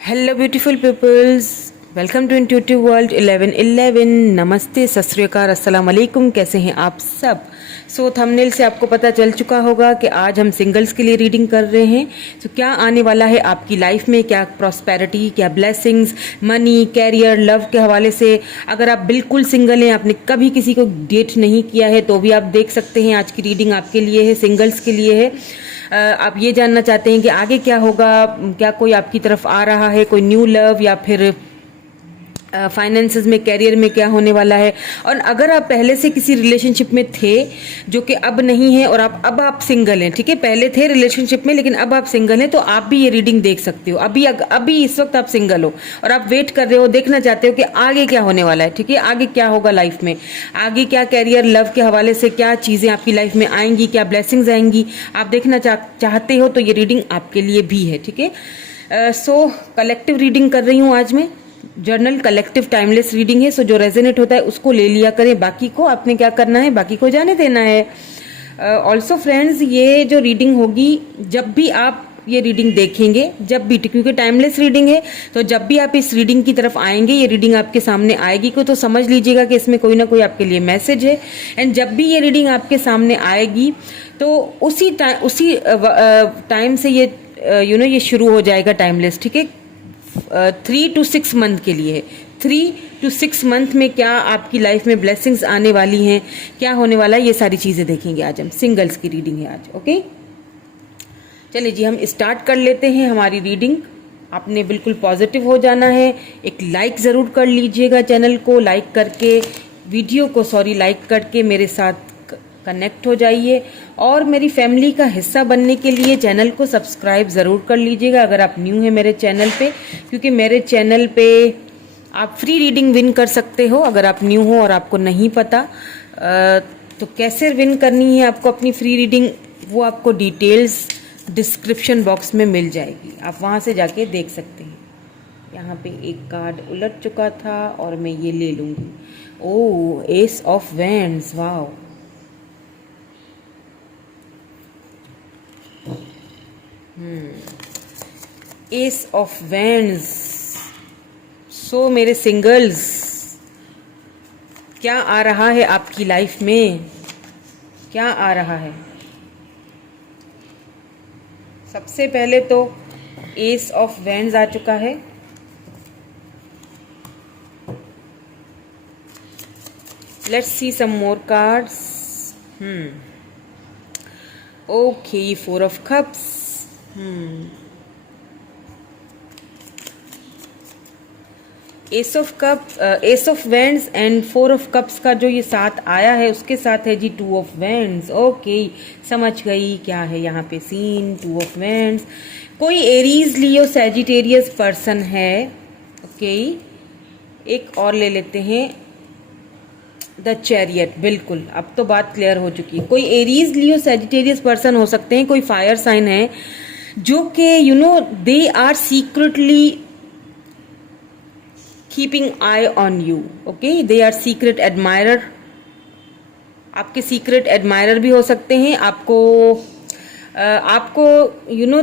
Hello beautiful peoples, welcome to intuitive world 1111। नमस्ते, सत श्री अकाल, अस्सलाम वालेकुम। कैसे हैं आप सब? सो थंबनेल से आपको पता चल चुका होगा कि आज हम सिंगल्स के लिए रीडिंग कर रहे हैं। सो क्या आने वाला है आपकी लाइफ में, क्या प्रॉस्पेरिटी, क्या ब्लेसिंग्स, मनी, कैरियर, लव के हवाले से। अगर आप बिल्कुल सिंगल हैं, आपने कभी किसी को डेट नहीं किया है, तो भी आप देख सकते हैं। आज की रीडिंग आपके लिए है, सिंगल्स के लिए है। आप ये जानना चाहते हैं कि आगे क्या होगा, क्या कोई आपकी तरफ आ रहा है, कोई न्यू लव, या फिर फाइनेंसेस में, कैरियर में क्या होने वाला है। और अगर आप पहले से किसी रिलेशनशिप में थे जो कि अब नहीं है, और अब आप सिंगल हैं, ठीक है, पहले थे रिलेशनशिप में लेकिन अब आप सिंगल हैं, तो आप भी ये रीडिंग देख सकते हो। अभी इस वक्त आप सिंगल हो और आप वेट कर रहे हो, देखना चाहते हो कि आगे क्या होने वाला है, ठीक है, आगे क्या होगा लाइफ में, आगे क्या कैरियर, लव के हवाले से क्या चीज़ें आपकी लाइफ में आएंगी, क्या ब्लेसिंग्स आएंगी, आप देखना चाहते हो, तो ये रीडिंग आपके लिए भी है, ठीक है। सो कलेक्टिव रीडिंग कर रही हूँ आज मैं, जर्नल कलेक्टिव टाइमलेस रीडिंग है। सो जो रेजोनेट होता है उसको ले लिया करें, बाकी को आपने क्या करना है, बाकी को जाने देना है। ऑल्सो फ्रेंड्स, ये जो रीडिंग होगी, जब भी आप ये रीडिंग देखेंगे, जब भी, क्योंकि टाइमलेस रीडिंग है, तो जब भी आप इस रीडिंग की तरफ आएंगे, ये रीडिंग आपके सामने आएगी को, तो समझ लीजिएगा कि इसमें कोई ना कोई आपके लिए मैसेज है। एंड जब भी ये रीडिंग आपके सामने आएगी, तो उसी टाइम से ये ये शुरू हो जाएगा टाइमलेस, ठीक है। 3 to 6 मंथ के लिए है। 3 to 6 मंथ में क्या आपकी लाइफ में ब्लेसिंग्स आने वाली हैं, क्या होने वाला है, ये सारी चीज़ें देखेंगे आज हम। सिंगल्स की रीडिंग है आज, ओके। चलिए जी, हम स्टार्ट कर लेते हैं हमारी रीडिंग। आपने बिल्कुल पॉजिटिव हो जाना है। एक लाइक ज़रूर कर लीजिएगा, चैनल को लाइक करके, वीडियो को लाइक करके मेरे साथ कनेक्ट हो जाइए। और मेरी फैमिली का हिस्सा बनने के लिए चैनल को सब्सक्राइब ज़रूर कर लीजिएगा अगर आप न्यू हैं मेरे चैनल पे, क्योंकि मेरे चैनल पे आप फ्री रीडिंग विन कर सकते हो। अगर आप न्यू हो और आपको नहीं पता तो कैसे विन करनी है आपको अपनी फ्री रीडिंग, वो आपको डिटेल्स डिस्क्रिप्शन बॉक्स में मिल जाएगी, आप वहाँ से जाके देख सकते हैं। यहाँ पे एक कार्ड उलट चुका था और मैं ये ले लूँगी। Oh, ace of wands, wow. Ace of wands. So मेरे सिंगल्स, क्या आ रहा है आपकी लाइफ में, क्या आ रहा है? सबसे पहले तो एस ऑफ वैंड्स आ चुका है। Let's see some more cards. Okay, 4 of cups. Ace of cup, ace of wands and 4 of cups का जो ये साथ आया है, उसके साथ है जी 2 ऑफ वैंड्स। ओके, समझ गई क्या है यहाँ पे सीन। 2 ऑफ वैंड्स, कोई एरीज, लियो, सैजिटेरियस पर्सन है। ओके, एक और ले लेते हैं, द चैरियट। बिल्कुल, अब तो बात क्लियर हो चुकी है। कोई एरीज, लियो, सैजिटेरियस पर्सन हो सकते हैं, कोई फायर साइन है जो कि they are secretly keeping eye on you. Okay, they are secret admirer. आपके सीक्रेट एडमायरर भी हो सकते हैं। आपको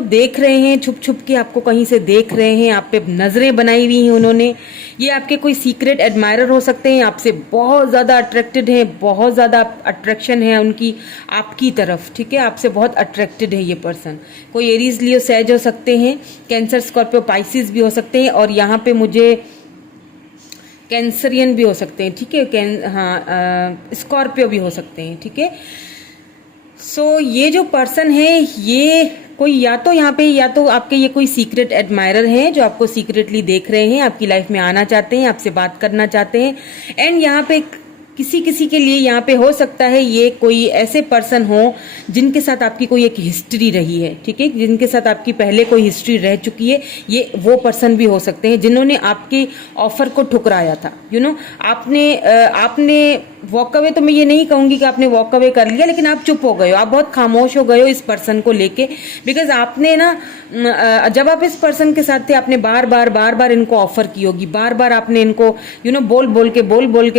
देख रहे हैं, छुप छुप के आपको कहीं से देख रहे हैं, आप पे नजरें बनाई हुई हैं उन्होंने। ये आपके कोई सीक्रेट एडमायरर हो सकते हैं, आपसे बहुत ज़्यादा अट्रैक्टेड हैं, बहुत ज़्यादा अट्रैक्शन है उनकी आपकी तरफ, ठीक है, आपसे बहुत अट्रैक्टेड है ये पर्सन। कोई एरीज, लियो, सैज हो सकते हैं, कैंसर, स्कॉर्पियो, पाइसिस भी हो सकते हैं, और यहाँ पे मुझे कैंसरियन भी हो सकते हैं, ठीक है, स्कॉर्पियो भी हो सकते हैं, ठीक है। सो ये जो पर्सन है, ये कोई या तो यहाँ पे, या तो आपके ये कोई सीक्रेट एडमायरर हैं जो आपको सीक्रेटली देख रहे हैं, आपकी लाइफ में आना चाहते हैं, आपसे बात करना चाहते हैं। एंड यहाँ पे किसी किसी के लिए यहाँ पे हो सकता है ये कोई ऐसे पर्सन हो जिनके साथ आपकी कोई एक हिस्ट्री रही है, ठीक है, जिनके साथ आपकी पहले कोई हिस्ट्री रह चुकी है। ये वो पर्सन भी हो सकते हैं जिन्होंने आपके ऑफर को ठुकराया था। आपने वॉक अवे, तो मैं ये नहीं कहूंगी कि आपने वॉक अवे कर लिया, लेकिन आप चुप हो गए हो, आप बहुत खामोश हो गए हो इस पर्सन को लेके। बिकॉज आपने ना, जब आप इस पर्सन के साथ थे, आपने बार बार इनको ऑफर की होगी, बार बार आपने इनको बोल बोल के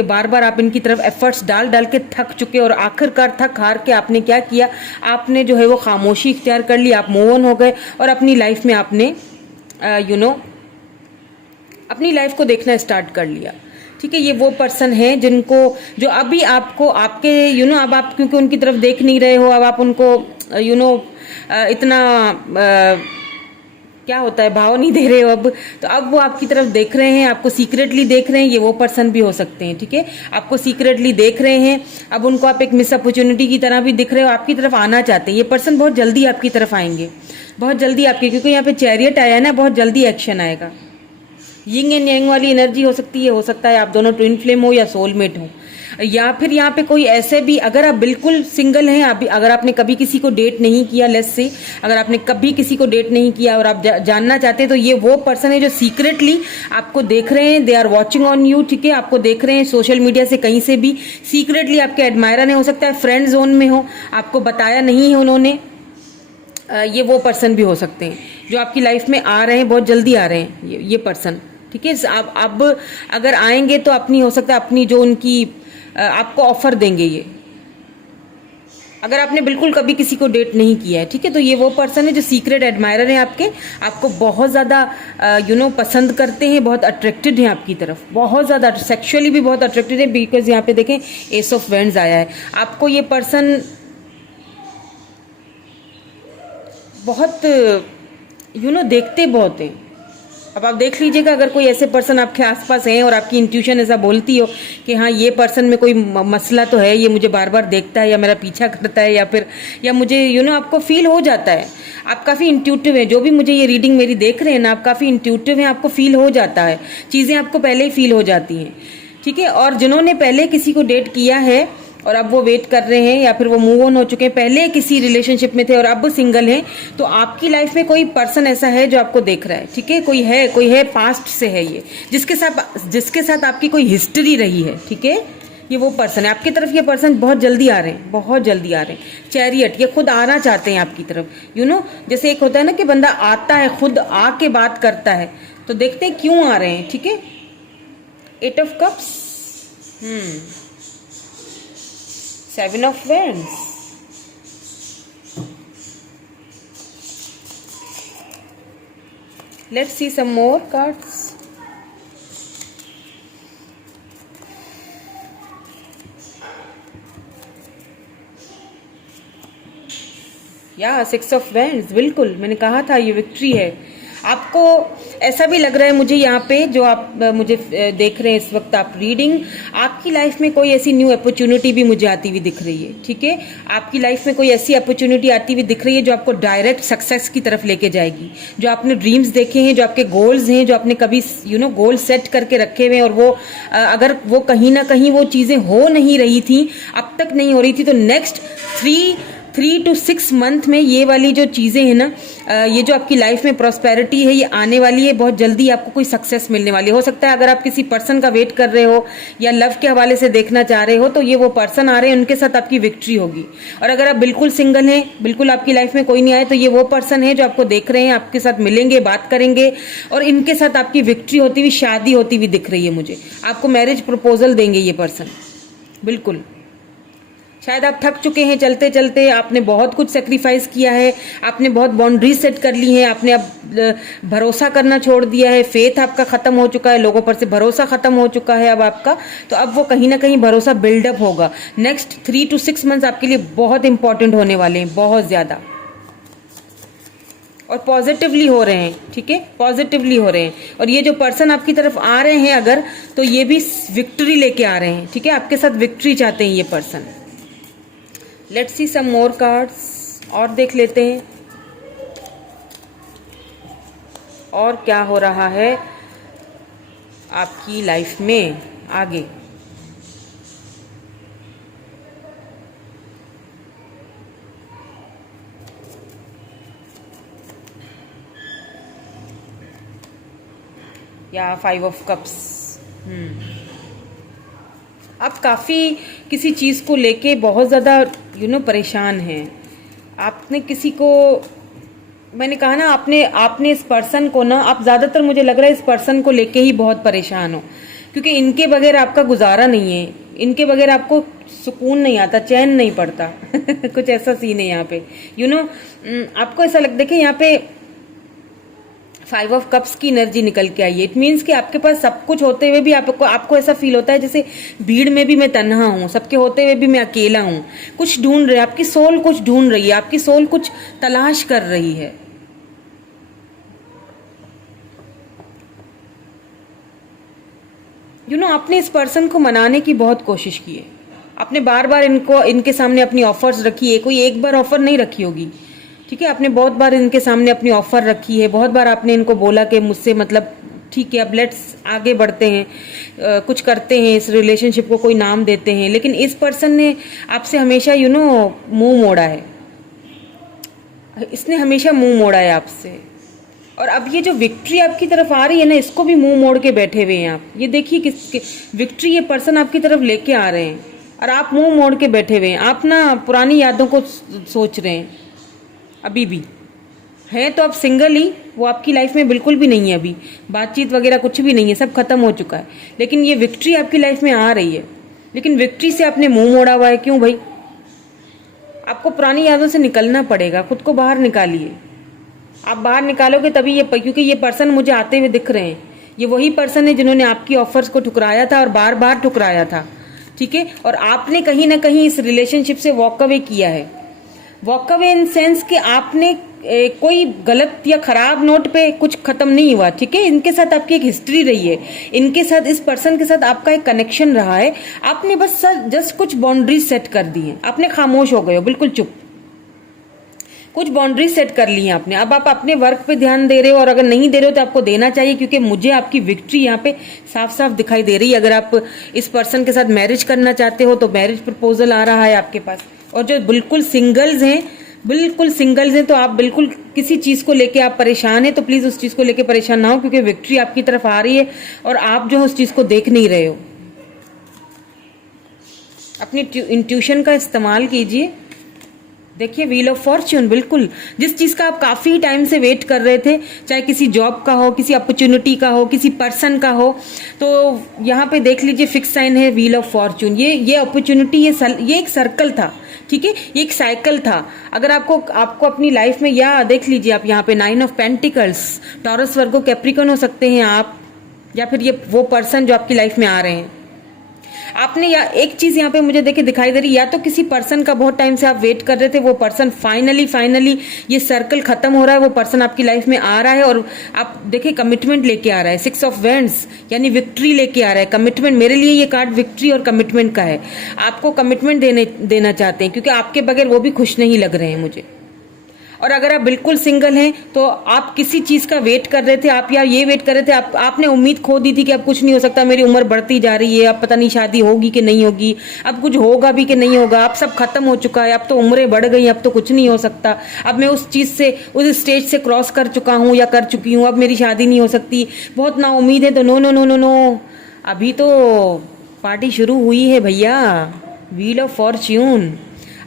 बार बार आप इनकी तरफ एफर्ट्स डाल के थक चुके, और आखिरकार थक हार के आपने क्या किया, आपने जो है वो खामोशी इख्तियार कर ली, आप मूव ऑन हो गए, और अपनी लाइफ में आपने अपनी लाइफ को देखना स्टार्ट कर लिया। ठीक है, ये वो पर्सन है जिनको, जो अभी आपको आपके अब आप क्योंकि उनकी तरफ देख नहीं रहे हो, अब आप उनको इतना क्या होता है, भाव नहीं दे रहे हो अब, तो अब वो आपकी तरफ देख रहे हैं, आपको सीक्रेटली देख रहे हैं। ये वो पर्सन भी हो सकते हैं। ठीक है, आपको सीक्रेटली देख रहे हैं, अब उनको आप एक मिस अपॉर्चुनिटी की तरह भी दिख रहे हो, आपकी तरफ आना चाहते हैं। ये पर्सन बहुत जल्दी आपकी तरफ आएंगे, बहुत जल्दी आपके, क्योंकि यहाँ पे चैरियट आया है ना, बहुत जल्दी एक्शन आएगा। यिंग एंड यांग वाली एनर्जी हो सकती है, हो सकता है आप दोनों ट्विन फ्लेम हो या सोलमेट हो, या फिर यहाँ पे कोई ऐसे भी, अगर आप बिल्कुल सिंगल हैं, अगर आपने कभी किसी को डेट नहीं किया, लेट्स से अगर आपने कभी किसी को डेट नहीं किया और आप जानना चाहते हैं, तो ये वो पर्सन है जो सीक्रेटली आपको देख रहे हैं। They are watching on you. ठीक है, आपको देख रहे हैं सोशल मीडिया से, कहीं से भी सीक्रेटली आपके एडमायरर है, हो सकता है फ्रेंड जोन में हो, आपको बताया नहीं है उन्होंने। ये वो पर्सन भी हो सकते हैं जो आपकी लाइफ में आ रहे हैं, बहुत जल्दी आ रहे हैं ये पर्सन। ठीक है, अब अगर आएंगे तो अपनी, हो सकता है अपनी जो उनकी आपको ऑफर देंगे ये, अगर आपने बिल्कुल कभी किसी को डेट नहीं किया है। ठीक है, तो ये वो पर्सन है जो सीक्रेट एडमायरर है आपके, आपको बहुत ज़्यादा पसंद करते हैं, बहुत अट्रैक्टेड हैं आपकी तरफ, बहुत ज़्यादा सेक्सुअली भी बहुत अट्रैक्टेड है। बिकॉज यहाँ पे देखें एस ऑफ वेंड्स आया है, आपको ये पर्सन बहुत देखते बहुत हैं। अब आप देख लीजिएगा, अगर कोई ऐसे पर्सन आपके आसपास हैं और आपकी इंट्यूशन ऐसा बोलती हो कि हाँ ये पर्सन में कोई मसला तो है, ये मुझे बार बार देखता है या मेरा पीछा करता है, या मुझे आपको फील हो जाता है, आप काफ़ी इंट्यूटिव हैं। जो भी मुझे ये रीडिंग मेरी देख रहे हैं ना, आप काफ़ी इंट्यूटिव हैं, आपको फील हो जाता है, चीज़ें आपको पहले ही फील हो जाती हैं। ठीक है, और जिन्होंने पहले किसी को डेट किया है और अब वो वेट कर रहे हैं, या फिर वो मूव ऑन हो चुके हैं, पहले किसी रिलेशनशिप में थे और अब सिंगल हैं, तो आपकी लाइफ में कोई पर्सन ऐसा है जो आपको देख रहा है। ठीक है, कोई है पास्ट से है ये, जिसके साथ आपकी कोई हिस्ट्री रही है। ठीक है, ये वो पर्सन है आपकी तरफ। ये पर्सन बहुत जल्दी आ रहे हैं, बहुत जल्दी आ रहे हैं। चैरियट, ये खुद आना चाहते हैं आपकी तरफ। जैसे एक होता है ना कि बंदा आता है, खुद आके बात करता है, तो देखते हैं क्यों आ रहे हैं। ठीक है, 8 of cups, 7 of Wands, let's see some more cards. या 6 ऑफ Wands, बिल्कुल मैंने कहा था ये विक्ट्री है। आपको ऐसा भी लग रहा है मुझे यहाँ पे, जो आप मुझे देख रहे हैं इस वक्त आप रीडिंग, आपकी लाइफ में कोई ऐसी न्यू अपॉर्चुनिटी भी मुझे आती हुई दिख रही है। ठीक है, आपकी लाइफ में कोई ऐसी अपॉर्चुनिटी आती हुई दिख रही है जो आपको डायरेक्ट सक्सेस की तरफ लेके जाएगी। जो आपने ड्रीम्स देखे हैं, जो आपके गोल्स हैं, जो आपने कभी गोल सेट करके रखे हुए हैं, और वो अगर वो कहीं ना कहीं वो चीज़ें हो नहीं रही थी, अब तक नहीं हो रही थी, तो नेक्स्ट 3 to 6 मंथ में ये वाली जो चीज़ें हैं ना, ये जो आपकी लाइफ में प्रॉस्पेरिटी है, ये आने वाली है। बहुत जल्दी आपको कोई सक्सेस मिलने वाली है। हो सकता है अगर आप किसी पर्सन का वेट कर रहे हो या लव के हवाले से देखना चाह रहे हो, तो ये वो पर्सन आ रहे हैं, उनके साथ आपकी विक्ट्री होगी। और अगर आप बिल्कुल सिंगल हैं, बिल्कुल आपकी लाइफ में कोई नहीं आए, तो ये वो पर्सन है जो आपको देख रहे हैं, आपके साथ मिलेंगे, बात करेंगे, और इनके साथ आपकी विक्ट्री होती हुई, शादी होती हुई दिख रही है मुझे। आपको मैरिज प्रपोजल देंगे ये पर्सन, बिल्कुल। शायद आप थक चुके हैं चलते चलते, आपने बहुत कुछ सेक्रीफाइस किया है, आपने बहुत बाउंड्रीज सेट कर ली हैं, आपने अब भरोसा करना छोड़ दिया है, फेथ आपका ख़त्म हो चुका है, लोगों पर से भरोसा ख़त्म हो चुका है अब आपका। तो अब वो कहीं ना कहीं भरोसा बिल्डअप होगा। नेक्स्ट 3 to 6 मंथ्स आपके लिए बहुत इंपॉर्टेंट होने वाले हैं, बहुत ज़्यादा, और पॉजिटिवली हो रहे हैं। ठीक है, पॉजिटिवली हो रहे हैं। और ये जो पर्सन आपकी तरफ आ रहे हैं अगर, तो ये भी विक्ट्री लेके आ रहे हैं। ठीक है, आपके साथ विक्ट्री चाहते हैं ये person. Let's see some more cards, और देख लेते हैं और क्या हो रहा है आपकी लाइफ में आगे। या 5 ऑफ कप्स। आप काफ़ी किसी चीज़ को लेके बहुत ज़्यादा परेशान हैं। आपने किसी को, मैंने कहा ना, आपने इस पर्सन को ना, आप ज़्यादातर मुझे लग रहा है इस पर्सन को लेके ही बहुत परेशान हो, क्योंकि इनके बगैर आपका गुजारा नहीं है, इनके बगैर आपको सुकून नहीं आता, चैन नहीं पड़ता। कुछ ऐसा सीन है यहाँ पे। आपको ऐसा देखिए यहाँ पे फाइव ऑफ कप्स की एनर्जी निकल के आई है। इट मीन्स कि आपके पास सब कुछ होते हुए भी आपको ऐसा फील होता है जैसे भीड़ में भी मैं तन्हा हूँ, सबके होते हुए भी मैं अकेला हूँ। कुछ ढूंढ रहे, आपकी सोल कुछ ढूंढ रही है, आपकी सोल कुछ तलाश कर रही है। आपने इस पर्सन को मनाने की बहुत कोशिश की है। आपने बार बार इनके सामने अपनी ऑफर्स रखी है। कोई एक बार ऑफर नहीं रखी होगी, ठीक है। आपने बहुत बार इनके सामने अपनी ऑफर रखी है। बहुत बार आपने इनको बोला कि मुझसे मतलब ठीक है, अब लेट्स आगे बढ़ते हैं, कुछ करते हैं, इस रिलेशनशिप को कोई नाम देते हैं। लेकिन इस पर्सन ने आपसे हमेशा मुंह मोड़ा है। इसने हमेशा मुंह मोड़ा है आपसे। और अब ये जो विक्ट्री आपकी तरफ आ रही है ना, इसको भी मुंह मोड़ के बैठे हुए हैं आप। ये देखिए किस विक्ट्री ये पर्सन आपकी तरफ लेके आ रहे हैं और आप मुंह मोड़ के बैठे हुए हैं। आप ना पुरानी यादों को सोच रहे हैं। अभी भी हैं तो आप सिंगल ही, वो आपकी लाइफ में बिल्कुल भी नहीं है। अभी बातचीत वगैरह कुछ भी नहीं है, सब खत्म हो चुका है। लेकिन ये विक्ट्री आपकी लाइफ में आ रही है, लेकिन विक्ट्री से आपने मुंह मोड़ा हुआ है। क्यों भाई? आपको पुरानी यादों से निकलना पड़ेगा। खुद को बाहर निकालिए। आप बाहर निकालोगे तभी क्योंकि ये पर्सन मुझे आते हुए दिख रहे हैं। ये वही पर्सन है जिन्होंने आपकी ऑफर्स को ठुकराया था और बार बार ठुकराया था, ठीक है। और आपने कहीं ना कहीं इस रिलेशनशिप से वॉक अवे किया है। वॉक अवे इन सेंस कि आपने कोई गलत या खराब नोट पे कुछ खत्म नहीं हुआ, ठीक है। इनके साथ आपकी एक हिस्ट्री रही है, इनके साथ, इस पर्सन के साथ आपका एक कनेक्शन रहा है। आपने बस जस्ट कुछ बाउंड्रीज सेट कर दी है। आपने खामोश हो गए हो, बिल्कुल चुप। कुछ बाउंड्रीज सेट कर ली हैं आपने। अब आप अपने वर्क पे ध्यान दे रहे हो, और अगर नहीं दे रहे हो तो आपको देना चाहिए, क्योंकि मुझे आपकी विक्ट्री यहाँ पे साफ साफ दिखाई दे रही है। अगर आप इस पर्सन के साथ मैरिज करना चाहते हो तो मैरिज प्रपोजल आ रहा है आपके पास। और जो बिल्कुल सिंगल्स हैं, तो आप बिल्कुल किसी चीज को लेके आप परेशान हैं, तो प्लीज उस चीज को लेके परेशान ना हो, क्योंकि विक्ट्री आपकी तरफ आ रही है और आप जो उस चीज को देख नहीं रहे हो। अपनी इंट्यूशन का इस्तेमाल कीजिए। देखिए व्हील ऑफ फॉर्च्यून, बिल्कुल जिस चीज का आप काफी टाइम से वेट कर रहे थे, चाहे किसी जॉब का हो, किसी अपॉर्चुनिटी का हो, किसी पर्सन का हो, तो यहाँ पे देख लीजिए फिक्स साइन है व्हील ऑफ फॉर्च्यून। ये अपॉर्चुनिटी, ये एक सर्कल था, ठीक है, ये एक साइकिल था। अगर आपको अपनी लाइफ में, या देख लीजिए आप यहाँ पे 9 of pentacles, taurus, Virgo, Capricorn हो सकते हैं आप, या फिर ये वो पर्सन जो आपकी लाइफ में आ रहे हैं। आपने या एक चीज यहाँ पे मुझे देखे दिखाई दे रही, या तो किसी पर्सन का बहुत टाइम से आप वेट कर रहे थे, वो पर्सन फाइनली ये सर्कल खत्म हो रहा है, वो पर्सन आपकी लाइफ में आ रहा है और आप देखिए कमिटमेंट लेके आ रहा है। 6 ऑफ वैंड्स यानी विक्ट्री लेके आ रहा है, कमिटमेंट। मेरे लिए ये कार्ड विक्ट्री और कमिटमेंट का है। आपको कमिटमेंट देना चाहते हैं, क्योंकि आपके बगैर वो भी खुश नहीं लग रहे हैं मुझे। और अगर आप बिल्कुल सिंगल हैं तो आप किसी चीज का वेट कर रहे थे, आप या ये वेट कर रहे थे, आपने उम्मीद खो दी थी कि अब कुछ नहीं हो सकता, मेरी उम्र बढ़ती जा रही है, अब पता नहीं शादी होगी कि नहीं होगी, अब कुछ होगा भी कि नहीं होगा, अब सब खत्म हो चुका है, अब तो उम्रें बढ़ गई, अब तो कुछ नहीं हो सकता, अब मैं उस चीज से, उस स्टेज से क्रॉस कर चुका हूँ या कर चुकी हूँ, अब मेरी शादी नहीं हो सकती, बहुत ना उम्मीद है। तो no no no no no, अभी तो पार्टी शुरू हुई है भैया। व्हील ऑफ फॉर्च्यून,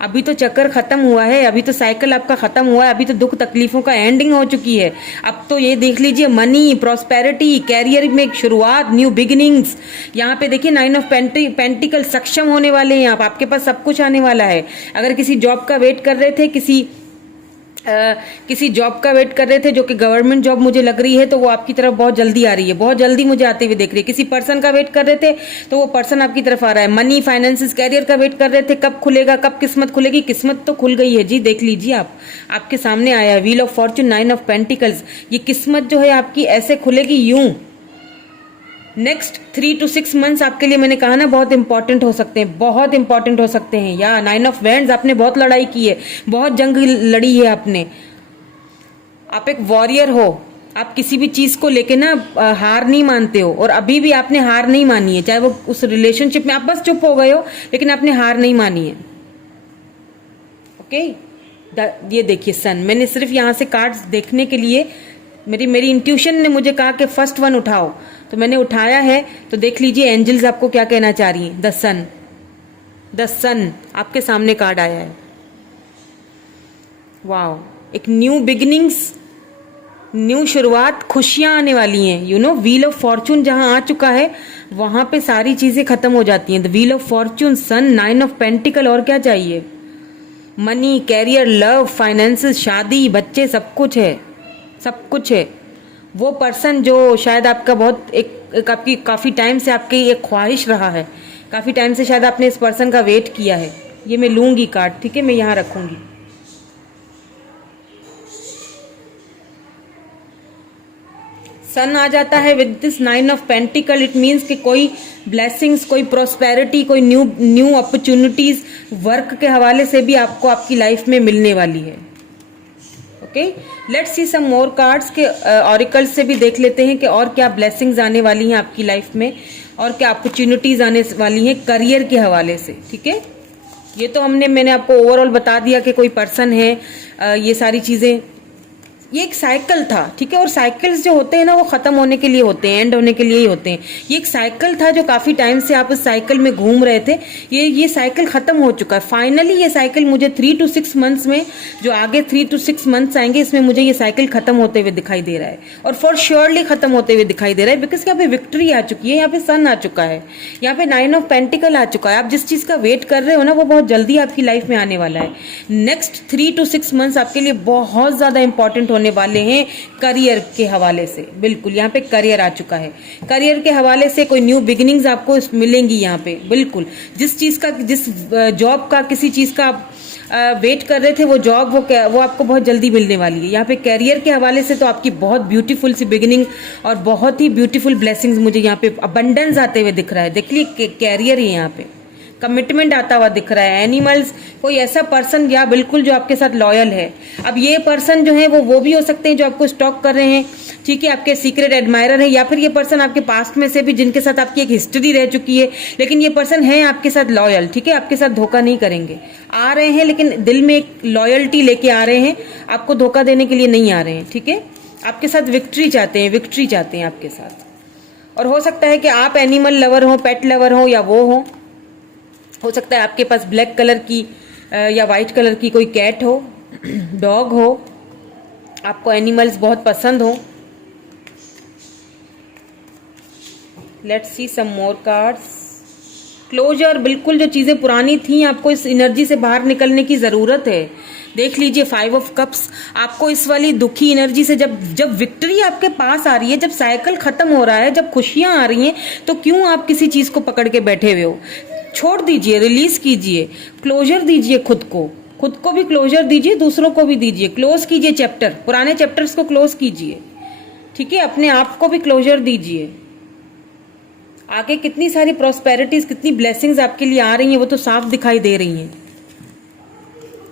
अभी तो चक्कर खत्म हुआ है, अभी तो साइकिल आपका खत्म हुआ है, अभी तो दुख तकलीफों का एंडिंग हो चुकी है। अब तो ये देख लीजिए मनी, प्रॉस्पेरिटी, कैरियर में एक शुरुआत, न्यू बिगिनिंग्स। यहाँ पे देखिए 9 ऑफ पेंटिकल, सक्षम होने वाले हैं आप, आपके पास सब कुछ आने वाला है। अगर किसी जॉब का वेट कर रहे थे, किसी जॉब का वेट कर रहे थे जो कि गवर्नमेंट जॉब मुझे लग रही है, तो वो आपकी तरफ बहुत जल्दी आ रही है, बहुत जल्दी मुझे आते हुए देख रही है। किसी पर्सन का वेट कर रहे थे तो वो पर्सन आपकी तरफ आ रहा है। मनी, फाइनेंसेस, कैरियर का वेट कर रहे थे, कब खुलेगा, कब किस्मत खुलेगी, किस्मत तो खुल गई है जी। देख लीजिए आप, आपके सामने आया है wheel of Fortune, 9 of pentacles. ये किस्मत जो है आपकी ऐसे खुलेगी यूं। नेक्स्ट 3 to 6 मंथ्स आपके लिए, मैंने कहा ना, बहुत इंपॉर्टेंट हो सकते हैं, बहुत इंपॉर्टेंट हो सकते हैं। या 9 ऑफ वैंड्स, आपने बहुत लड़ाई की है, बहुत जंग लड़ी है आपने। आप एक वॉरियर हो, आप किसी भी चीज को लेके ना हार नहीं मानते हो, और अभी भी आपने हार नहीं मानी है। चाहे वो उस रिलेशनशिप में आप बस चुप हो गए हो, लेकिन आपने हार नहीं मानी है। ओके, ये देखिए सन, मैंने सिर्फ यहाँ से कार्ड्स देखने के लिए, मेरी इंट्यूशन ने मुझे कहा कि फर्स्ट वन उठाओ, तो मैंने उठाया है। तो देख लीजिए एंजल्स आपको क्या कहना चाह रही हैं। द सन आपके सामने कार्ड आया है। वाओ, एक न्यू बिगिनिंग्स, न्यू शुरुआत, खुशियां आने वाली हैं। You know, wheel of Fortune जहां आ चुका है वहां पे सारी चीजें खत्म हो जाती हैं। The wheel of fortune, sun, 9 of pentacle, और क्या चाहिए? मनी, कैरियर, लव, फाइनेंसेस, शादी, बच्चे, सब कुछ है, सब कुछ है। वो पर्सन जो शायद आपका बहुत एक आपकी काफ़ी टाइम से आपकी एक ख्वाहिश रहा है, काफ़ी टाइम से शायद आपने इस पर्सन का वेट किया है। ये मैं लूँगी कार्ड, ठीक है, मैं यहाँ रखूँगी। सन आ जाता है with this 9 of pentacle. It means कि कोई ब्लेसिंग्स, कोई प्रॉस्पेरिटी, कोई न्यू अपॉर्चुनिटीज वर्क के हवाले से भी आपको आपकी लाइफ में मिलने वाली है। Okay, let's see some more cards के ऑरिकल से भी देख लेते हैं कि और क्या ब्लेसिंग्स आने वाली हैं आपकी लाइफ में और क्या अपॉर्चुनिटीज आने वाली हैं करियर के हवाले से। ठीक है, ये तो मैंने आपको ओवरऑल बता दिया कि कोई पर्सन है, ये सारी चीजें, ये एक साइकिल था। ठीक है, और साइकिल्स जो होते हैं ना वो खत्म होने के लिए होते हैं, एंड होने के लिए ही होते हैं। ये एक साइकिल था जो काफी टाइम से आप इस साइकिल में घूम रहे थे, ये साइकिल खत्म हो चुका है फाइनली। ये साइकिल मुझे 3 to 6 मंथ्स में, जो आगे 3 to 6 मंथ्स आएंगे, इसमें मुझे ये साइकिल खत्म होते हुए दिखाई दे रहा है, और फॉर श्योरली खत्म होते हुए दिखाई दे रहा है, बिकॉज यहाँ पे विक्ट्री आ चुकी है, यहाँ पे सन आ चुका है, यहाँ पे 9 ऑफ पेंटिकल आ चुका है। आप जिस चीज का वेट कर रहे हो ना वो बहुत जल्दी आपकी लाइफ में आने वाला है। नेक्स्ट 3 to 6 मंथ्स आपके लिए बहुत ज्यादा इंपॉर्टेंट होने वाले हैं करियर के हवाले से। बिल्कुल, यहाँ पे करियर आ चुका है। करियर के हवाले से कोई न्यू बिगिनिंग्स आपको मिलेंगी यहाँ पे। बिल्कुल, जिस चीज का, जिस जॉब का, किसी चीज का वेट कर रहे थे, वो जॉब वो आपको बहुत जल्दी मिलने वाली है। यहाँ पे कैरियर के हवाले से तो आपकी बहुत ब्यूटीफुल सी बिगिनिंग और बहुत ही ब्यूटीफुल ब्लेसिंग्स मुझे यहाँ पे अबंडेंस आते हुए दिख रहा है। देख लीजिए, कैरियर ही यहाँ पे कमिटमेंट आता हुआ दिख रहा है। एनिमल्स, कोई ऐसा पर्सन या बिल्कुल जो आपके साथ लॉयल है। अब ये पर्सन जो है वो भी हो सकते हैं जो आपको स्टॉक कर रहे हैं, ठीक है, आपके सीक्रेट एडमायरर है, या फिर ये पर्सन आपके पास्ट में से भी जिनके साथ आपकी एक हिस्ट्री रह चुकी है, लेकिन ये पर्सन है आपके साथ लॉयल। ठीक है, आपके साथ धोखा नहीं करेंगे, आ रहे हैं लेकिन दिल में एक लॉयल्टी लेके आ रहे हैं, आपको धोखा देने के लिए नहीं आ रहे हैं। ठीक है, आपके साथ विक्ट्री चाहते हैं, विक्ट्री चाहते हैं आपके साथ। और हो सकता है कि आप एनिमल लवर हो, पेट लवर हो, या वो हो सकता है आपके पास ब्लैक कलर की या वाइट कलर की कोई कैट हो, डॉग हो, आपको एनिमल्स बहुत पसंद हो। Let's see some more cards. Closure, बिल्कुल जो चीजें पुरानी थी, आपको इस एनर्जी से बाहर निकलने की जरूरत है। देख लीजिए 5 ऑफ कप्स, आपको इस वाली दुखी एनर्जी से, जब विक्ट्री आपके पास आ रही है, जब साइकिल खत्म हो रहा है, जब खुशियां आ रही हैं, तो क्यों आप किसी चीज को पकड़ के बैठे हुए हो? छोड़ दीजिए, रिलीज कीजिए, क्लोजर दीजिए खुद को भी क्लोजर दीजिए, दूसरों को भी दीजिए। क्लोज कीजिए चैप्टर, पुराने चैप्टर्स को क्लोज कीजिए। ठीक है, अपने आप को भी क्लोजर दीजिए। आगे कितनी सारी प्रॉस्पेरिटीज, कितनी ब्लेसिंग्स आपके लिए आ रही हैं, वो तो साफ दिखाई दे रही हैं।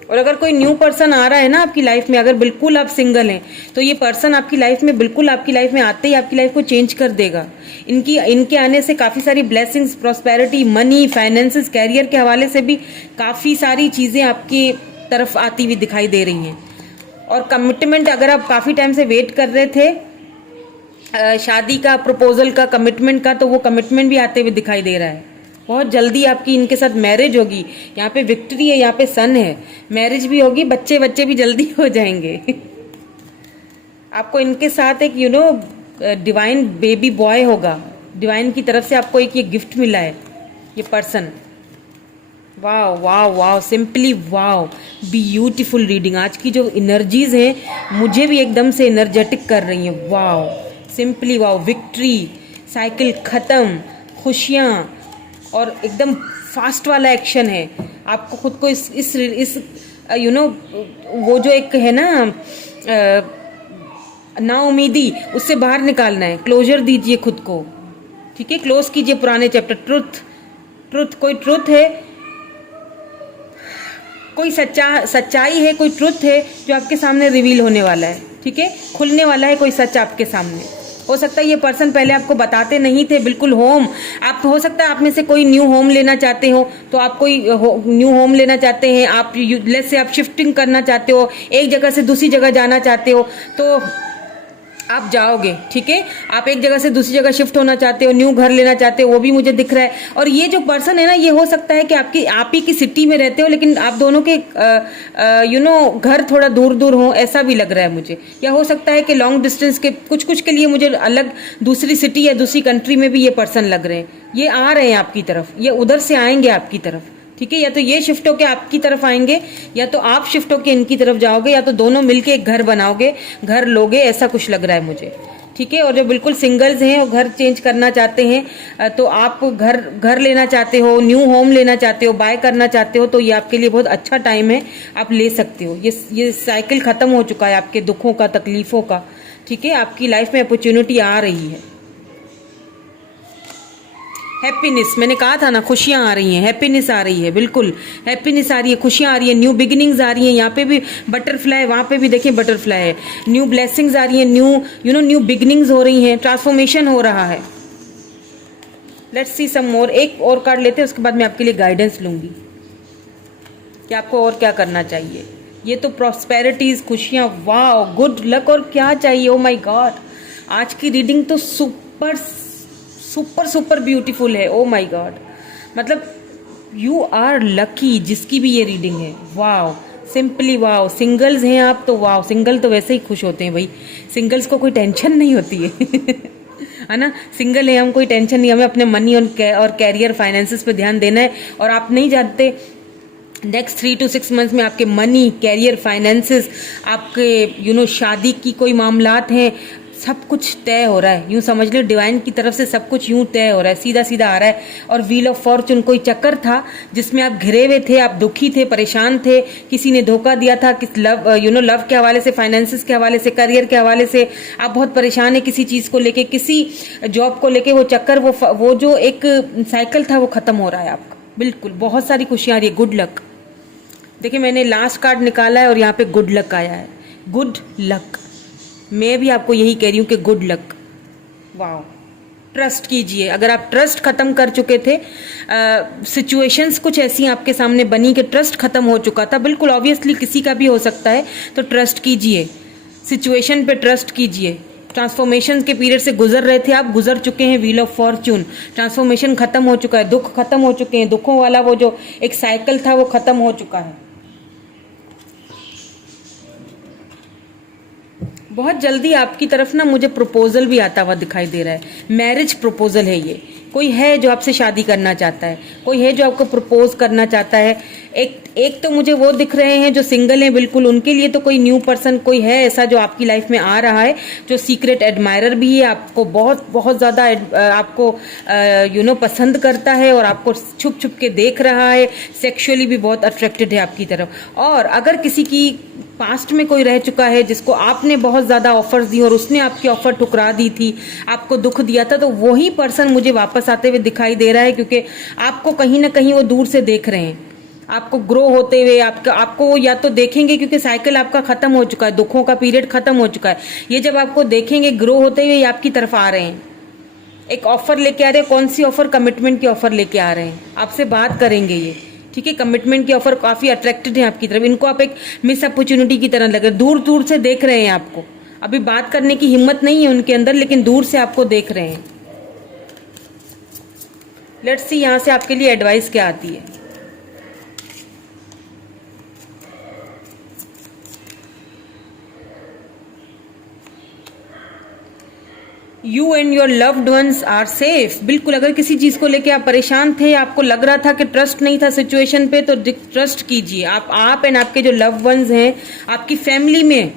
और अगर कोई न्यू पर्सन आ रहा है ना आपकी लाइफ में, अगर बिल्कुल आप सिंगल हैं, तो ये पर्सन आपकी लाइफ में, बिल्कुल आपकी लाइफ में आते ही आपकी लाइफ को चेंज कर देगा। इनके आने से काफी सारी blessings, prosperity, money, finances, career के हवाले से भी काफी सारी चीजें आपकी तरफ आती हुई दिखाई दे रही हैं। और कमिटमेंट, अगर आप काफी टाइम से वेट कर रहे थे शादी का, प्रपोजल का, कमिटमेंट का, तो वो कमिटमेंट भी आते हुए दिखाई दे रहा है। बहुत जल्दी आपकी इनके साथ मैरिज होगी। यहाँ पे विक्ट्री है, यहाँ पे सन है, मैरिज भी होगी, बच्चे भी जल्दी हो जाएंगे। आपको इनके साथ एक डिवाइन बेबी बॉय होगा, डिवाइन की तरफ से आपको एक ये गिफ्ट मिला है, ये person. Wow wow wow, simply wow, beautiful reading. आज की जो एनर्जीज हैं मुझे भी एकदम से एनर्जेटिक कर रही हैं। Wow, simply wow, victory, cycle खत्म, खुशियाँ, और एकदम फास्ट वाला एक्शन है। आपको खुद को इस वो जो एक है ना नाउमीदी, उससे बाहर निकालना है। क्लोजर दीजिए खुद को। ठीक है, क्लोज कीजिए पुराने चैप्टर। ट्रुथ, कोई ट्रुथ है, कोई सच्चाई है, कोई ट्रुथ है जो आपके सामने रिवील होने वाला है। ठीक है, खुलने वाला है कोई सच आपके सामने। हो सकता है ये पर्सन पहले आपको बताते नहीं थे। बिल्कुल होम, आप हो सकता है आप में से कोई न्यू होम लेना चाहते हो, तो आप कोई न्यू होम लेना चाहते हैं, आप लेट्स से आप शिफ्टिंग करना चाहते हो, एक जगह से दूसरी जगह जाना चाहते हो, तो आप जाओगे। ठीक है, आप एक जगह से दूसरी जगह शिफ्ट होना चाहते हो, न्यू घर लेना चाहते हो, वो भी मुझे दिख रहा है। और ये जो पर्सन है ना, ये हो सकता है कि आप ही की सिटी में रहते हो, लेकिन आप दोनों के घर थोड़ा दूर दूर हो, ऐसा भी लग रहा है मुझे। या हो सकता है कि लॉन्ग डिस्टेंस के कुछ के लिए मुझे अलग दूसरी सिटी या दूसरी कंट्री में भी ये पर्सन लग रहे हैं। ये आ रहे हैं आपकी तरफ, ये उधर से आएंगे आपकी तरफ। ठीक है, या तो ये शिफ्ट होके आपकी तरफ आएंगे, या तो आप शिफ्ट होके इनकी तरफ जाओगे, या तो दोनों मिलके एक घर बनाओगे, घर लोगे, ऐसा कुछ लग रहा है मुझे। ठीक है। और जो बिल्कुल सिंगल्स हैं और घर चेंज करना चाहते हैं, तो आप घर लेना चाहते हो, न्यू होम लेना चाहते हो, बाय करना चाहते हो, तो ये आपके लिए बहुत अच्छा टाइम है, आप ले सकते हो। ये साइकिल खत्म हो चुका है आपके दुखों का, तकलीफों का, ठीक है। आपकी लाइफ में अपॉर्चुनिटी आ रही है। हैप्पीनेस, मैंने कहा था ना, खुशियां आ रही हैं, हैप्पीनेस आ रही है, बिल्कुल हैप्पीनेस आ रही है, खुशियां आ रही है, न्यू बिगिनिंग्स आ रही हैं। यहाँ पे भी बटरफ्लाई, वहां पे भी देखिए बटरफ्लाई है। न्यू ब्लेसिंग्स आ रही है, न्यू बिगिनिंग्स हो रही हैं, ट्रांसफॉर्मेशन हो रहा है। लेट्स सी सम मोर। एक और कार्ड लेते हैं, उसके बाद मैं आपके लिए गाइडेंस लूंगी कि आपको और क्या करना चाहिए। ये तो प्रॉस्पेरिटीज, खुशियां, वाह, गुड लक, और क्या चाहिए। ओ माय गॉड, आज की रीडिंग तो सुपर सुपर सुपर ब्यूटीफुल है। ओ माय गॉड, मतलब यू आर लकी जिसकी भी ये रीडिंग है। Wow, simply wow. सिंगल्स हैं आप तो वाओ, सिंगल तो वैसे ही खुश होते हैं भाई, सिंगल्स को कोई टेंशन नहीं होती है है ना। सिंगल है हम, कोई टेंशन नहीं, हमें अपने मनी और कैरियर फाइनेंसेस पे ध्यान देना है। और आप नहीं जानते नेक्स्ट 3 to 6 मंथ्स में आपके मनी, कैरियर, फाइनेंसेस, आपके शादी की कोई मामलात हैं, सब कुछ तय हो रहा है। यूं समझ लो डिवाइन की तरफ से सब कुछ यूं तय हो रहा है, सीधा सीधा आ रहा है। और व्हील ऑफ फॉर्चून कोई चक्कर था जिसमें आप घिरे हुए थे, आप दुखी थे, परेशान थे, किसी ने धोखा दिया था, किस लव के हवाले से, फाइनेंसेस के हवाले से, करियर के हवाले से आप बहुत परेशान है किसी चीज को लेके, किसी जॉब को लेके। वो चक्कर, वो जो एक साइकिल था, वो खत्म हो रहा है आपका। बिल्कुल, बहुत सारी खुशियां आ रही है। Good luck. देखिए, मैंने लास्ट कार्ड निकाला है और यहाँ पे गुड लक आया है। गुड लक, मैं भी आपको यही कह रही हूँ कि गुड लक। वाओ, ट्रस्ट कीजिए। अगर आप ट्रस्ट खत्म कर चुके थे, सिचुएशंस कुछ ऐसी आपके सामने बनी कि ट्रस्ट खत्म हो चुका था, बिल्कुल ऑब्वियसली किसी का भी हो सकता है, तो ट्रस्ट कीजिए, सिचुएशन पे ट्रस्ट कीजिए। ट्रांसफॉर्मेशन के पीरियड से गुजर रहे थे आप, गुजर चुके हैं। व्हील ऑफ फॉर्चून, ट्रांसफॉर्मेशन खत्म हो चुका है, दुख खत्म हो चुके हैं, दुखों वाला वो जो एक साइकिल था वो खत्म हो चुका है। बहुत जल्दी आपकी तरफ ना मुझे प्रपोजल भी आता हुआ दिखाई दे रहा है। मैरिज प्रपोजल है ये। कोई है जो आपसे शादी करना चाहता है, कोई है जो आपको प्रपोज करना चाहता है। एक तो मुझे वो दिख रहे हैं जो सिंगल हैं, बिल्कुल उनके लिए तो कोई न्यू पर्सन कोई है ऐसा जो आपकी लाइफ में आ रहा है, जो सीक्रेट एडमायरर भी है, आपको बहुत बहुत ज़्यादा आपको पसंद करता है और आपको छुप छुप के देख रहा है, सेक्सुअली भी बहुत अट्रैक्टेड है आपकी तरफ। और अगर किसी की पास्ट में कोई रह चुका है जिसको आपने बहुत ज़्यादा ऑफर्स दी और उसने आपकी ऑफर ठुकरा दी थी, आपको दुख दिया था, तो वही पर्सन मुझे वापस आते हुए दिखाई दे रहा है, क्योंकि आपको कहीं ना कहीं वो दूर से देख रहे हैं, आपको ग्रो होते हुए। आपको या तो देखेंगे, क्योंकि साइकिल आपका खत्म हो चुका है, दुखों का पीरियड खत्म हो चुका है। ये जब आपको देखेंगे ग्रो होते हुए, ये आपकी तरफ आ रहे हैं, एक ऑफर लेके आ रहे हैं। कौन सी ऑफर? कमिटमेंट की ऑफर लेके आ रहे हैं, आपसे बात करेंगे ये, ठीक है। कमिटमेंट की ऑफर, काफी अट्रैक्टेड है आपकी तरफ। इनको आप एक मिस अपॉर्चुनिटी की तरह लगे, दूर दूर से देख रहे हैं आपको। अभी बात करने की हिम्मत नहीं है उनके अंदर, लेकिन दूर से आपको देख रहे हैं। लेट्स सी यहां से आपके लिए एडवाइस क्या आती है। You and your loved ones are safe. बिल्कुल, अगर किसी चीज को लेके आप परेशान थे, आपको लग रहा था कि ट्रस्ट नहीं था सिचुएशन पे, तो ट्रस्ट कीजिए। आप एंड आपके जो लव्ड वंस हैं, आपकी फैमिली में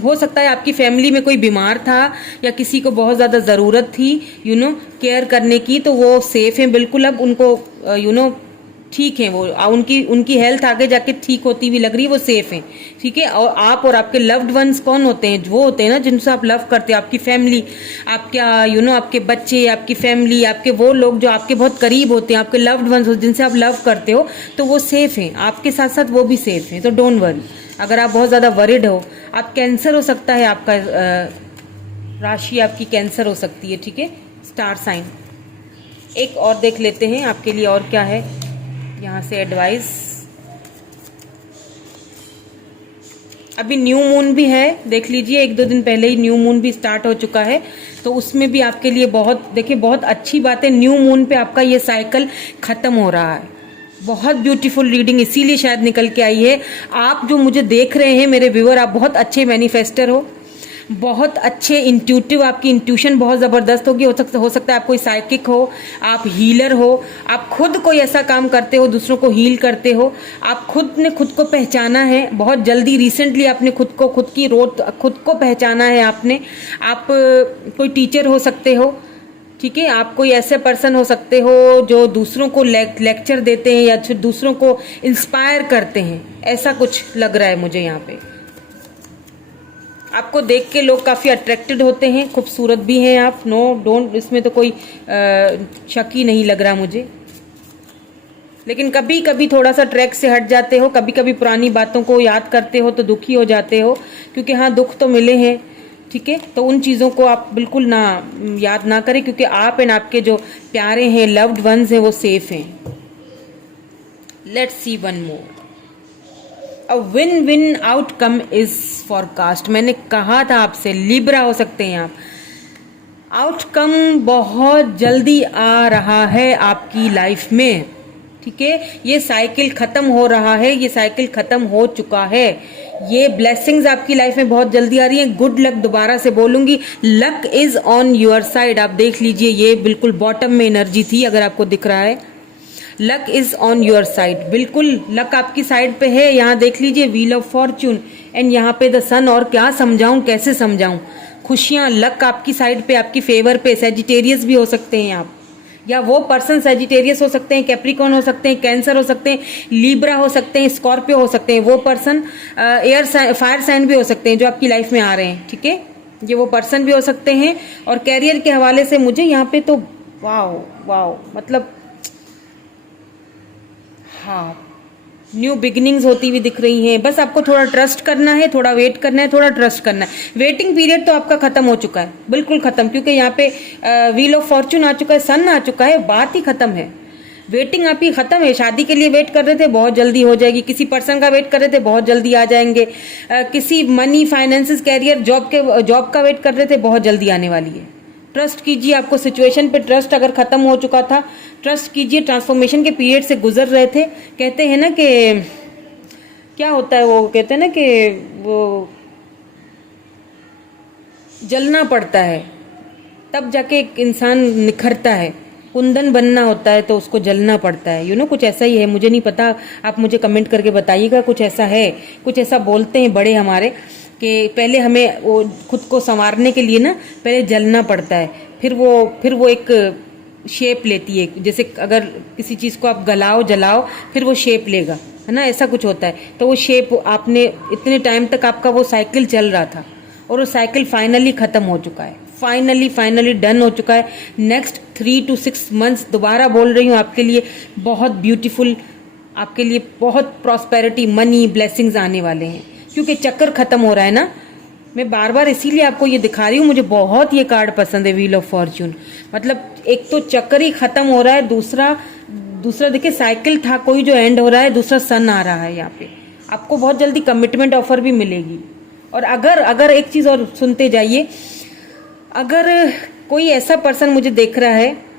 हो सकता है आपकी फैमिली में कोई बीमार था या किसी को बहुत ज्यादा जरूरत थी केयर करने की, तो वो सेफ हैं बिल्कुल। अब उनको ठीक है, वो उनकी हेल्थ आगे जाके ठीक होती हुई लग रही है, वो सेफ हैं, ठीक है। और आप और आपके लव्ड वंस कौन होते हैं? वो होते हैं ना जिनसे आप लव करते हो, आपकी फैमिली, आपका आपके बच्चे, आपकी फैमिली, आपके वो लोग जो आपके बहुत करीब होते हैं, आपके लव्ड वंस जिनसे आप लव करते हो, तो वो सेफ हैं, आपके साथ साथ वो भी सेफ हैं। तो डोंट वरी। अगर आप बहुत ज़्यादा वरिड हो, आप कैंसर हो सकता है, आपका राशि आपकी कैंसर हो सकती है, ठीक है, स्टार साइन। एक और देख लेते हैं आपके लिए और क्या है यहाँ से एडवाइस। अभी न्यू मून भी है, देख लीजिए, 1-2 दिन पहले ही न्यू मून भी स्टार्ट हो चुका है, तो उसमें भी आपके लिए बहुत अच्छी बात है। न्यू मून पे आपका ये साइकिल खत्म हो रहा है। बहुत ब्यूटीफुल रीडिंग इसीलिए शायद निकल के आई है। आप जो मुझे देख रहे हैं मेरे व्यूअर, आप बहुत अच्छे मैनिफेस्टर हो, बहुत अच्छे इंट्यूटिव, आपकी इंट्यूशन बहुत ज़बरदस्त होगी। हो सकता है आप कोई साइकिक हो, आप हीलर हो, आप खुद कोई ऐसा काम करते हो, दूसरों को हील करते हो, आप खुद ने खुद को पहचाना है बहुत जल्दी। रिसेंटली आपने खुद को पहचाना है आपने। आप कोई टीचर हो सकते हो, ठीक है, आप कोई ऐसे पर्सन हो सकते हो जो दूसरों को लेक्चर देते हैं या फिर दूसरों को इंस्पायर करते हैं, ऐसा कुछ लग रहा है मुझे यहाँ पे। आपको देख के लोग काफ़ी अट्रैक्टेड होते हैं, खूबसूरत भी हैं आप, नो डोंट, इसमें तो कोई शक ही नहीं लग रहा मुझे। लेकिन कभी कभी थोड़ा सा ट्रैक से हट जाते हो, कभी कभी पुरानी बातों को याद करते हो तो दुखी हो जाते हो, क्योंकि हाँ दुख तो मिले हैं, ठीक है। तो उन चीज़ों को आप बिल्कुल ना याद ना करें, क्योंकि आप एंड आपके जो प्यारे हैं, लव्ड वंस हैं, वो सेफ हैं। Let's see one more. A win win outcome is forecast. मैंने कहा था आपसे, लिब्रा हो सकते हैं आप। आउटकम बहुत जल्दी आ रहा है आपकी लाइफ में, ठीक है। ये साइकिल खत्म हो रहा है, ये साइकिल खत्म हो चुका है। ये ब्लेसिंग्स आपकी लाइफ में बहुत जल्दी आ रही हैं। गुड लक, दोबारा से बोलूंगी, luck is on your side. आप देख लीजिए, ये बिल्कुल बॉटम में एनर्जी थी, अगर आपको दिख रहा है। Luck is on your side, बिल्कुल लक आपकी साइड पे है। यहाँ देख लीजिए, व्हील ऑफ फॉर्च्यून एंड यहाँ पे द सन। और क्या समझाऊं, कैसे समझाऊं, खुशियां, लक आपकी साइड पे, आपकी फेवर पे। सेजिटेरियस भी हो सकते हैं आप, या वो पर्सन सेजिटेरियस हो सकते हैं, कैप्रिकॉर्न हो सकते हैं, कैंसर हो सकते हैं, लीब्रा हो सकते हैं, स्कॉर्पियो हो सकते हैं। वो पर्सन फायर साइन भी हो सकते हैं जो आपकी लाइफ में आ रहे हैं, ठीक है। ये वो पर्सन भी हो सकते हैं। और कैरियर के हवाले से मुझे यहाँ पे तो वाओ वाओ, मतलब हाँ, न्यू बिगिनिंग्स होती हुई दिख रही हैं। बस आपको थोड़ा ट्रस्ट करना है, थोड़ा वेट करना है, थोड़ा ट्रस्ट करना है। वेटिंग पीरियड तो आपका खत्म हो चुका है, बिल्कुल खत्म, क्योंकि यहाँ पे व्हील ऑफ फॉर्च्यून आ चुका है, सन आ चुका है, बात ही खत्म है। वेटिंग आपकी खत्म है। शादी के लिए वेट कर रहे थे, बहुत जल्दी हो जाएगी। किसी पर्सन का वेट कर रहे थे, बहुत जल्दी आ जाएंगे। किसी मनी, फाइनेंसेस, कैरियर, जॉब का वेट कर रहे थे, बहुत जल्दी आने वाली है। ट्रस्ट कीजिए, आपको सिचुएशन पे ट्रस्ट अगर खत्म हो चुका था, ट्रस्ट कीजिए। ट्रांसफॉर्मेशन के पीरियड से गुजर रहे थे। कहते हैं ना कि क्या होता है, वो कहते हैं ना कि वो जलना पड़ता है, तब जाके एक इंसान निखरता है। कुंदन बनना होता है तो उसको जलना पड़ता है, यू नो, कुछ ऐसा ही है। मुझे नहीं पता, आप मुझे कमेंट करके बताइएगा। कुछ ऐसा है, कुछ ऐसा बोलते हैं बड़े हमारे, कि पहले हमें वो खुद को संवारने के लिए ना पहले जलना पड़ता है, फिर वो एक शेप लेती है। जैसे अगर किसी चीज़ को आप गलाओ, जलाओ, फिर वो शेप लेगा, है ना, ऐसा कुछ होता है। तो वो शेप आपने इतने टाइम तक आपका वो साइकिल चल रहा था, और वो साइकिल फाइनली ख़त्म हो चुका है, फाइनली डन हो चुका है। नेक्स्ट 3 to 6 months, दोबारा बोल रही हूँ, आपके लिए बहुत ब्यूटीफुल, आपके लिए बहुत प्रॉस्पेरिटी, मनी, ब्लेसिंग्स आने वाले हैं, क्योंकि चक्कर खत्म हो रहा है ना। मैं बार बार इसीलिए आपको ये दिखा रही हूँ। मुझे बहुत ये कार्ड पसंद है, व्हील ऑफ फॉर्च्यून। मतलब एक तो चक्कर ही खत्म हो रहा है, दूसरा देखिए साइकिल था कोई जो एंड हो रहा है, दूसरा सन आ रहा है। यहाँ पे आपको बहुत जल्दी कमिटमेंट ऑफर भी मिलेगी। और अगर एक चीज़ और सुनते जाइए, अगर कोई ऐसा पर्सन मुझे देख रहा है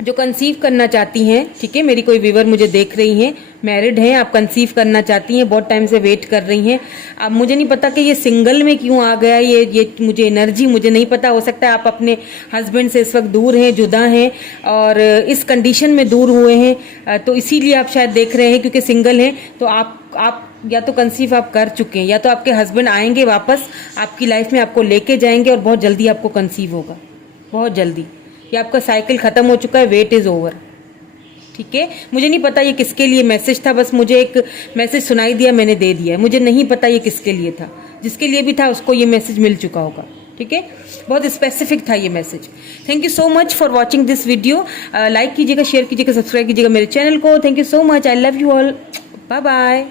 जो कंसीव करना चाहती हैं, ठीक है, मेरी कोई व्यूअर मुझे देख रही हैं, मैरिड हैं, आप कंसीव करना चाहती हैं, बहुत टाइम से वेट कर रही हैं। अब मुझे नहीं पता कि ये सिंगल में क्यों आ गया, ये मुझे एनर्जी मुझे नहीं पता। हो सकता है आप अपने हस्बैंड से इस वक्त दूर हैं, जुदा हैं, और इस कंडीशन में दूर हुए हैं, तो इसीलिए आप शायद देख रहे हैं, क्योंकि सिंगल हैं। तो आप या तो कंसीव आप कर चुके हैं, या तो आपके हस्बैंड आएंगे वापस आपकी लाइफ में, आपको लेके जाएंगे, और बहुत जल्दी आपको कंसीव होगा, बहुत जल्दी। ये आपका साइकिल खत्म हो चुका है, वेट इज ओवर, ठीक है। मुझे नहीं पता ये किसके लिए मैसेज था, बस मुझे एक मैसेज सुनाई दिया, मैंने दे दिया। मुझे नहीं पता ये किसके लिए था, जिसके लिए भी था उसको ये मैसेज मिल चुका होगा, ठीक है। बहुत स्पेसिफिक था ये message. Thank you so much for watching this video. Like कीजिएगा, शेयर कीजिएगा, सब्सक्राइब कीजिएगा मेरे चैनल को। Thank you so much, I love you all, bye bye.